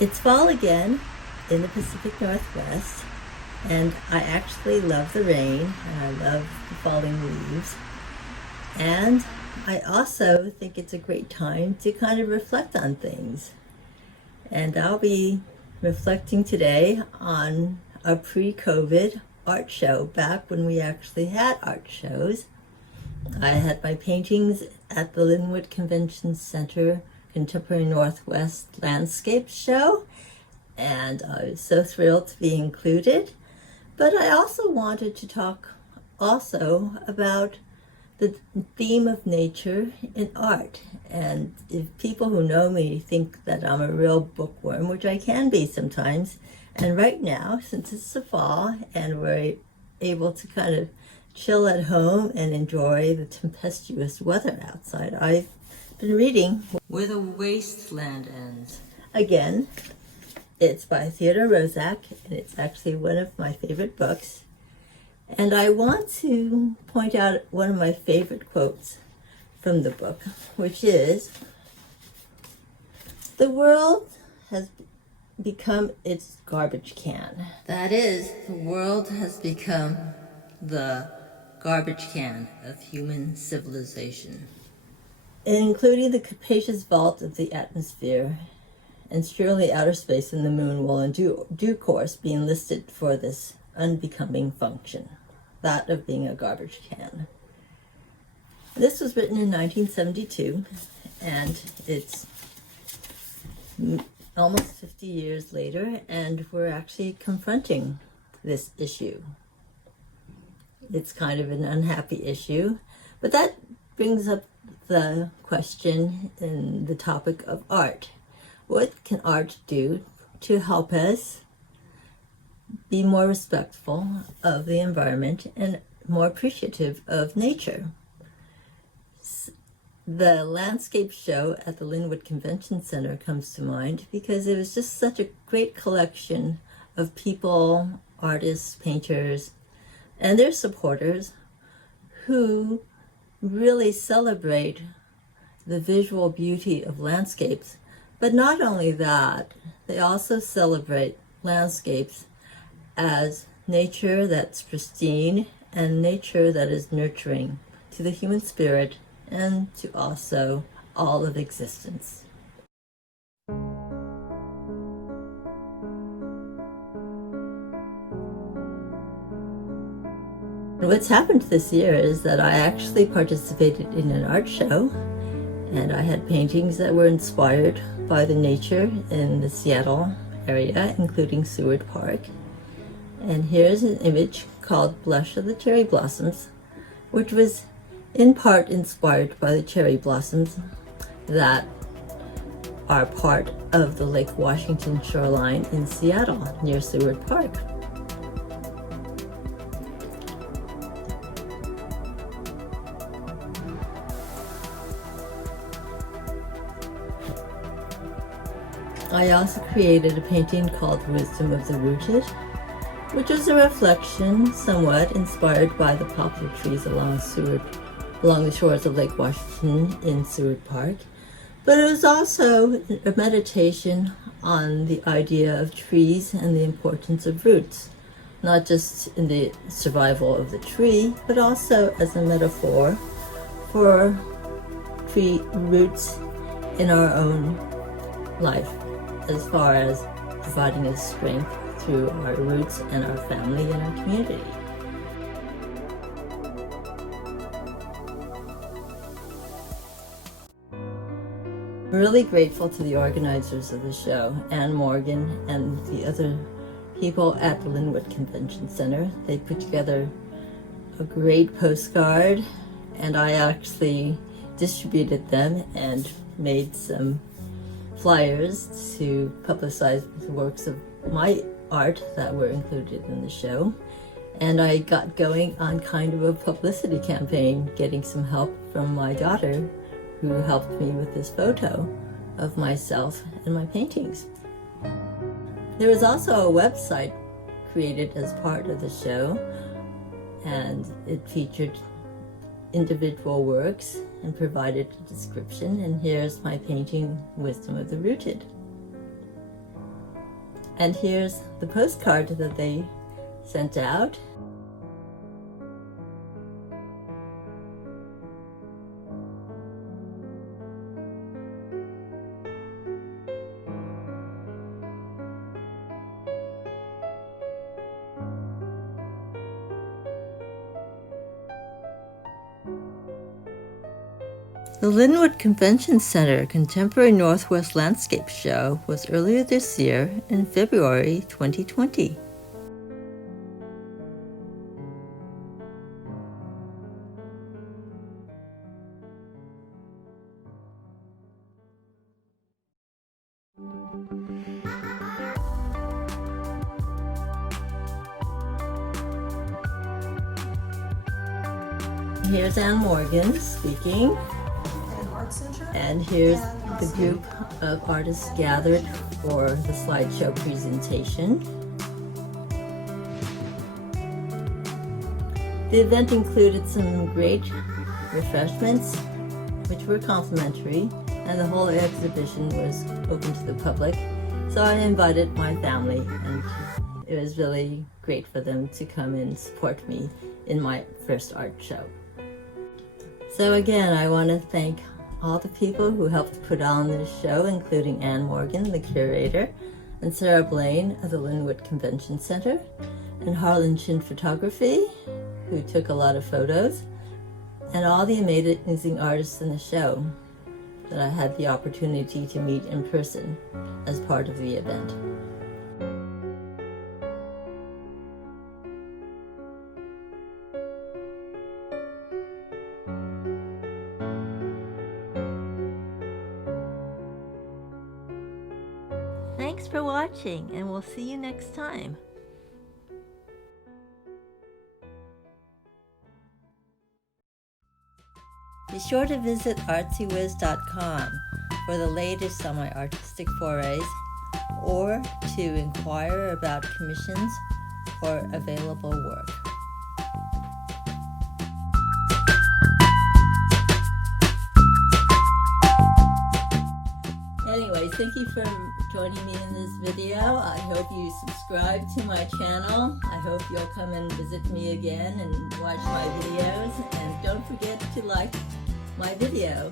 It's fall again in the Pacific Northwest, and I actually love the rain, and I love the falling leaves. And I also think it's a great time to kind of reflect on things. And I'll be reflecting today on a pre-COVID art show, back when we actually had art shows. I had my paintings at the Lynnwood Convention Center Contemporary Northwest Landscape Show, and I was so thrilled to be included. But I also wanted to talk also about the theme of nature in art. And if people who know me think that I'm a real bookworm, which I can be sometimes, and right now, since it's the fall and we're able to kind of chill at home and enjoy the tempestuous weather outside, I've been reading Where the Wasteland Ends. Again, it's by Theodore Roscak, and it's actually one of my favorite books. And I want to point out one of my favorite quotes from the book, which is, "The world has become its garbage can." That is, the world has become the garbage can of human civilization, including the capacious vault of the atmosphere, and surely outer space and the moon will in due course be enlisted for this unbecoming function, that of being a garbage can. This was written in 1972, and it's almost 50 years later, and we're actually confronting this issue. It's kind of an unhappy issue, but that brings up the question and the topic of art. What can art do to help us be more respectful of the environment and more appreciative of nature? The landscape show at the Lynnwood Convention Center comes to mind because it was just such a great collection of people, artists, painters, and their supporters who really celebrate the visual beauty of landscapes. But not only that, they also celebrate landscapes as nature that's pristine and nature that is nurturing to the human spirit and to also all of existence. What's happened this year is that I actually participated in an art show, and I had paintings that were inspired by the nature in the Seattle area, including Seward Park. And here's an image called Blush of the Cherry Blossoms, which was in part inspired by the cherry blossoms that are part of the Lake Washington shoreline in Seattle near Seward Park. I also created a painting called Wisdom of the Rooted, which was a reflection somewhat inspired by the poplar trees along the shores of Lake Washington in Seward Park. But it was also a meditation on the idea of trees and the importance of roots, not just in the survival of the tree, but also as a metaphor for tree roots in our own life, as far as providing us strength through our roots and our family and our community. I'm really grateful to the organizers of the show, Ann Morgan and the other people at the Lynnwood Convention Center. They put together a great postcard, and I actually distributed them and made some flyers to publicize the works of my art that were included in the show. And I got going on kind of a publicity campaign, getting some help from my daughter, who helped me with this photo of myself and my paintings. There was also a website created as part of the show, and it featured individual works and provided a description. And here's my painting, Wisdom of the Rooted. And here's the postcard that they sent out. The Lynnwood Convention Center Contemporary Northwest Landscape Show was earlier this year in February 2020. Here's Anne Morgan speaking. And here's the group of artists gathered for the slideshow presentation. The event included some great refreshments, which were complimentary, and the whole exhibition was open to the public. So I invited my family, and it was really great for them to come and support me in my first art show. So again, I want to thank all the people who helped put on this show, including Anne Morgan, the curator, and Sara Blayne of the Lynnwood Convention Center, and Harlan Chinn Photography, who took a lot of photos, and all the amazing artists in the show that I had the opportunity to meet in person as part of the event. Thanks for watching, and we'll see you next time. Be sure to visit artsywiz.com for the latest on my artistic forays, or to inquire about commissions or available work. Anyways, thank you for joining me in this video. I hope you subscribe to my channel. I hope you'll come and visit me again and watch my videos. And don't forget to like my video.